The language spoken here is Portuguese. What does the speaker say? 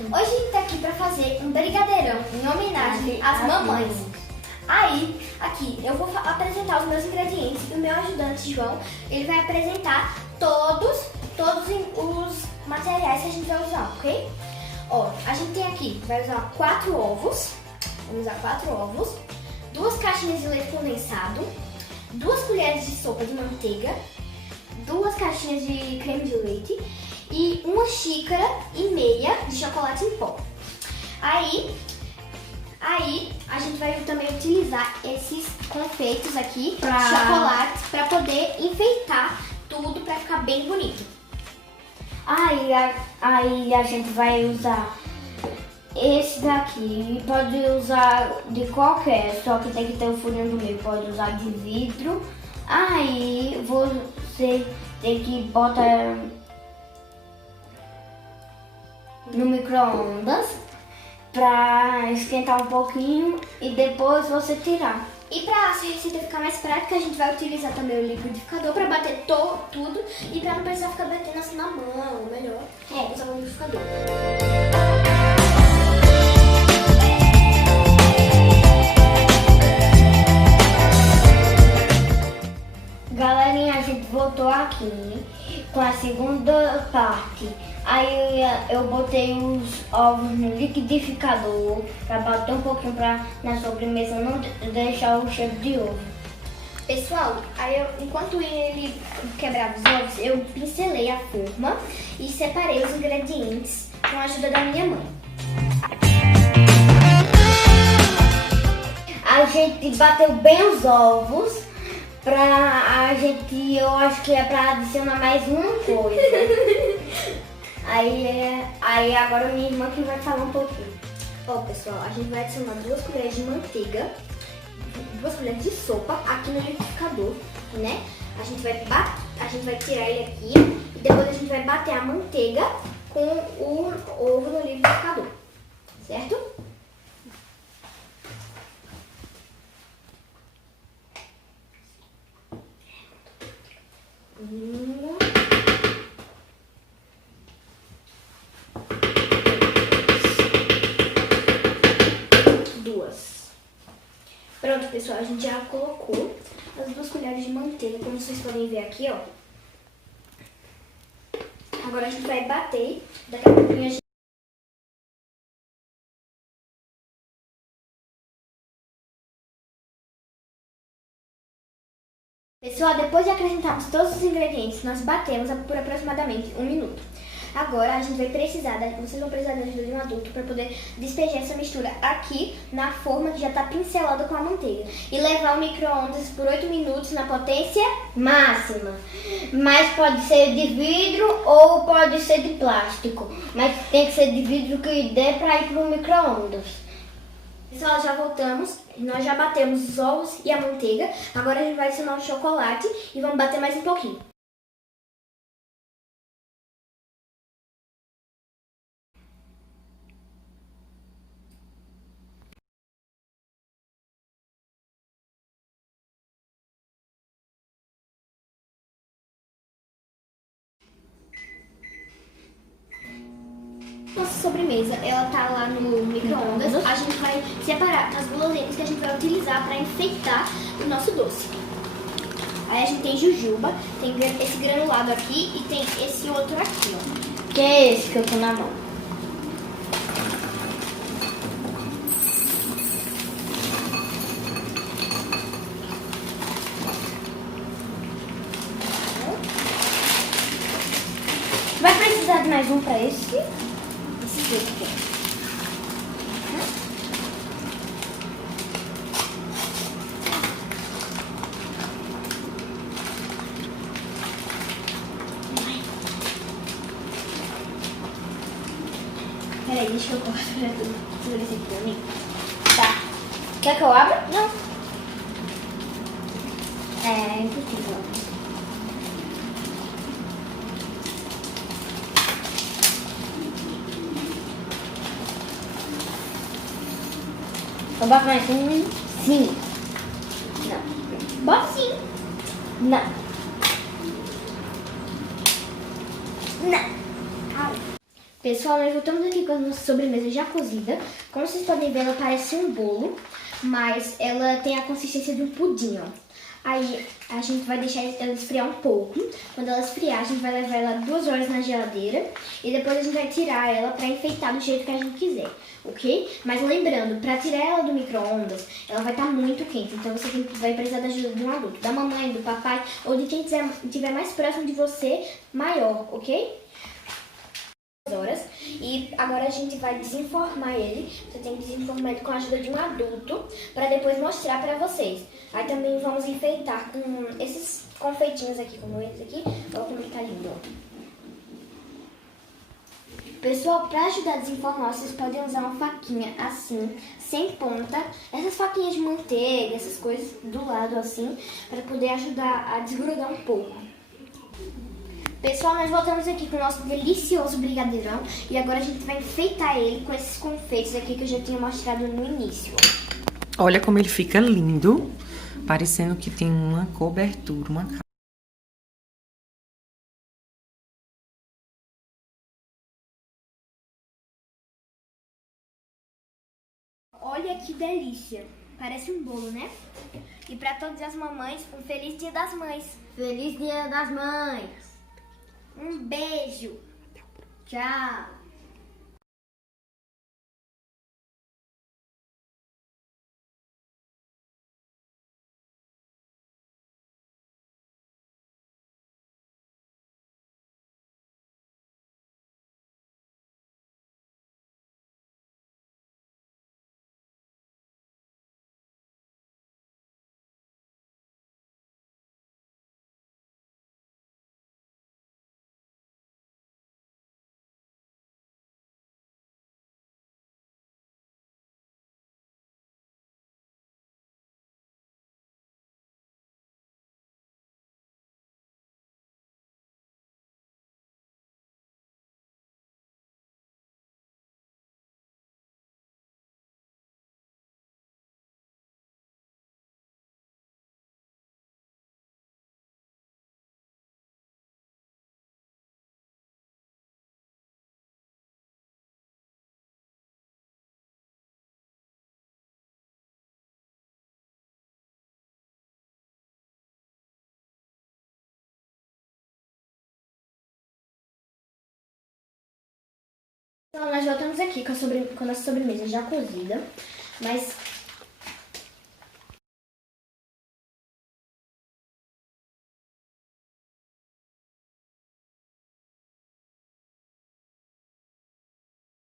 Hoje a gente tá aqui pra fazer um brigadeirão em homenagem às mamães. Aí, aqui, eu vou apresentar os meus ingredientes e o meu ajudante, João, ele vai apresentar todos os materiais que a gente vai usar, ok? Ó, a gente tem aqui, vai usar 4 ovos, vamos usar 4 ovos, 2 caixinhas de leite condensado, 2 colheres de sopa de manteiga, 2 caixinhas de creme de leite e 1,5 xícara de chocolate em pó. Aí a gente vai também utilizar esses confeitos aqui, chocolates, para poder enfeitar tudo para ficar bem bonito. Aí a gente vai usar esse daqui, pode usar de qualquer, só que tem que ter o furinho do meio, pode usar de vidro. Aí você tem que botar no micro-ondas pra esquentar um pouquinho e depois você tirar. E para essa receita ficar mais prática, a gente vai utilizar também o liquidificador para bater tudo e para não precisar ficar batendo assim na mão, melhor usar o liquidificador. Galerinha, a gente voltou aqui com a segunda parte. Aí eu botei os ovos no liquidificador para bater um pouquinho para na sobremesa não deixar o cheiro de ovo. Pessoal, enquanto ele quebrava os ovos, eu pincelei a forma e separei os ingredientes com a ajuda da minha mãe. A gente bateu bem os ovos. Eu acho que é pra adicionar mais uma coisa. Aí agora minha irmã que vai falar um pouquinho. Ó, pessoal, a gente vai adicionar 2 colheres de manteiga, 2 colheres de sopa aqui no liquidificador, né? A gente vai tirar ele aqui e depois a gente vai bater a manteiga com o ovo no liquidificador, certo? Pronto, pessoal, a gente já colocou as 2 colheres de manteiga, como vocês podem ver aqui, ó. Agora a gente vai bater, daqui a pouquinho a gente... Pessoal, depois de acrescentarmos todos os ingredientes, nós batemos por aproximadamente 1 minuto. Agora a gente vai precisar, vocês vão precisar da ajuda de um adulto para poder despejar essa mistura aqui na forma que já está pincelada com a manteiga. E levar ao micro-ondas por 8 minutos na potência máxima. Mas pode ser de vidro ou pode ser de plástico. Mas tem que ser de vidro que dê para ir para o micro-ondas. Pessoal, já voltamos. Nós já batemos os ovos e a manteiga. Agora a gente vai adicionar o chocolate e vamos bater mais um pouquinho. Nossa sobremesa, ela tá lá no micro-ondas. A gente vai separar as guloseimas que a gente vai utilizar para enfeitar o nosso doce. Aí a gente tem jujuba, tem esse granulado aqui e tem esse outro aqui, ó. Que é esse que eu tô na mão. Vai precisar de mais um para esse? Esse aqui. Peraí, deixa eu cortar tudo. Segura isso aqui pra mim. Tá. Quer que eu abra? Não. É impossível. Eu boto mais um? Sim. Não. Bota sim. Não. Não. Ai. Pessoal, nós voltamos aqui com a nossa sobremesa já cozida. Como vocês podem ver, ela parece um bolo, mas ela tem a consistência de um pudim, ó. Aí a gente vai deixar ela esfriar um pouco. Quando ela esfriar, a gente vai levar ela 2 horas na geladeira e depois a gente vai tirar ela pra enfeitar do jeito que a gente quiser, ok? Mas lembrando, pra tirar ela do micro-ondas, ela vai estar muito quente, então você vai precisar da ajuda de um adulto, da mamãe, do papai ou de quem estiver mais próximo de você, maior, ok? Horas. E agora a gente vai desenformar ele. Você tem que desenformar ele com a ajuda de um adulto para depois mostrar para vocês. Aí também vamos enfeitar com esses confeitinhos aqui, como esse aqui. Olha como ele tá lindo. Pessoal, para ajudar a desenformar, vocês podem usar uma faquinha assim, sem ponta. Essas faquinhas de manteiga, essas coisas do lado assim, para poder ajudar a desgrudar um pouco. Pessoal, nós voltamos aqui com o nosso delicioso brigadeirão e agora a gente vai enfeitar ele com esses confeitos aqui que eu já tinha mostrado no início. Olha como ele fica lindo, parecendo que tem uma cobertura, uma capa. Olha que delícia, parece um bolo, né? E para todas as mamães, um feliz Dia das Mães. Feliz Dia das Mães! Um beijo. Tchau. Então, nós voltamos aqui com a nossa sobremesa já cozida, mas